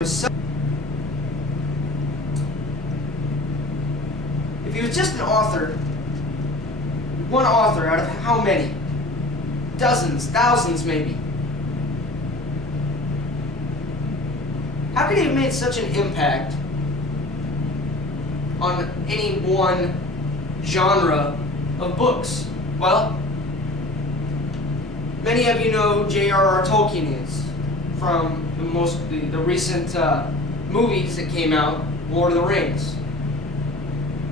If he was just an author, one author out of how many? Dozens, thousands maybe. How could he have made such an impact on any one genre of books? Well, many of you know J.R.R. Tolkien is from the recent movies that came out, Lord of the Rings.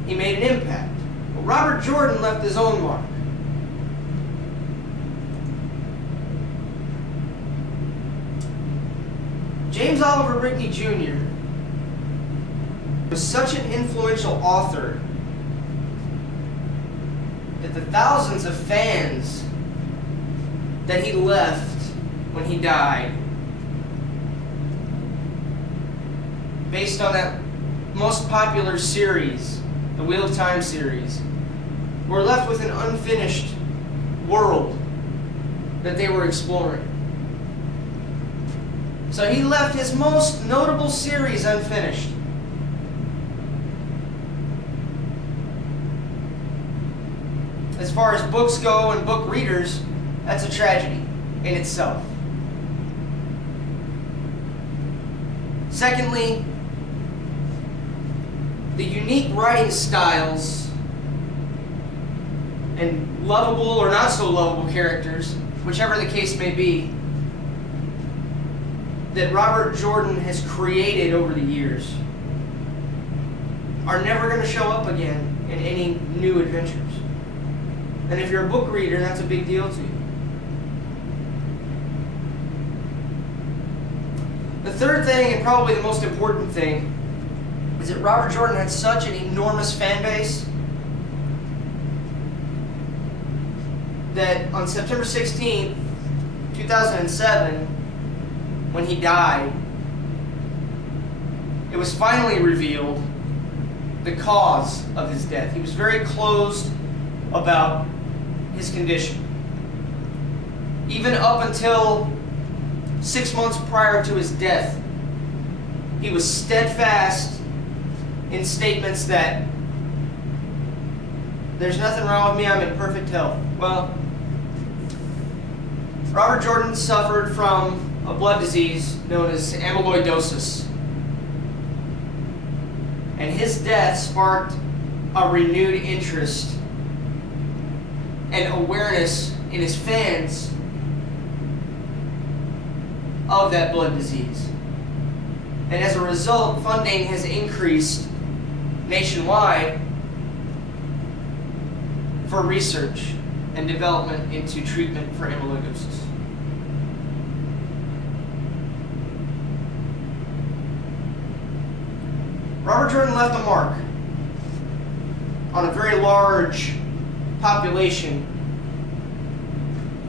He made an impact. Well, Robert Jordan left his own mark. James Oliver Rickney Jr. was such an influential author that the thousands of fans that he left when he died, based on that most popular series, the Wheel of Time series, were left with an unfinished world that they were exploring. So he left his most notable series unfinished. As far as books go and book readers, that's a tragedy in itself. Secondly, the unique writing styles and lovable or not so lovable characters, whichever the case may be, that Robert Jordan has created over the years are never going to show up again in any new adventures. And if you're a book reader, that's a big deal to you. The third thing, and probably the most important thing, is that Robert Jordan had such an enormous fan base that on September 16th, 2007, when he died, it was finally revealed the cause of his death. He was very closed about his condition. Even up until 6 months prior to his death, he was steadfast in statements that there's nothing wrong with me, I'm in perfect health. Well, Robert Jordan suffered from a blood disease known as amyloidosis. And his death sparked a renewed interest and awareness in his fans of that blood disease. And as a result, funding has increased nationwide for research and development into treatment for amyloidosis. Robert Jordan left a mark on a very large population,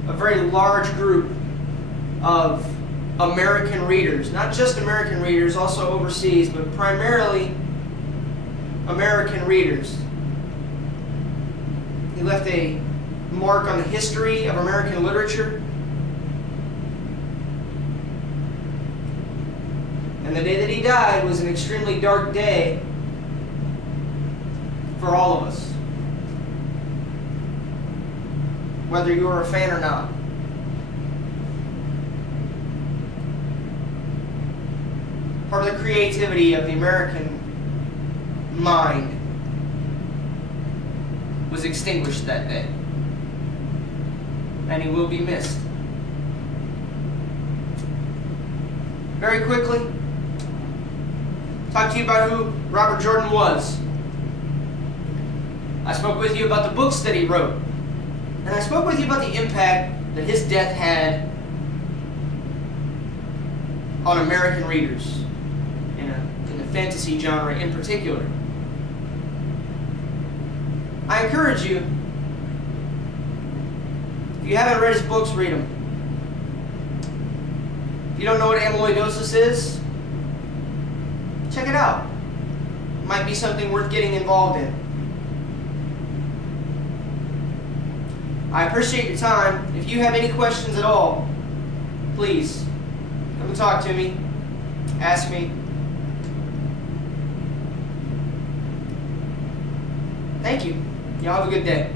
a very large group of American readers, not just American readers, also overseas, but primarily American readers. He left a mark on the history of American literature. And the day that he died was an extremely dark day for all of us, whether you are a fan or not. Part of the creativity of the American mind was extinguished that day, and he will be missed. Very quickly, talk to you about who Robert Jordan was. I spoke with you about the books that he wrote, and I spoke with you about the impact that his death had on American readers in the fantasy genre in particular. I encourage you, if you haven't read his books, read them. If you don't know what amyloidosis is, check it out. It might be something worth getting involved in. I appreciate your time. If you have any questions at all, please come and talk to me. ask me. Thank you. Y'all have a good day.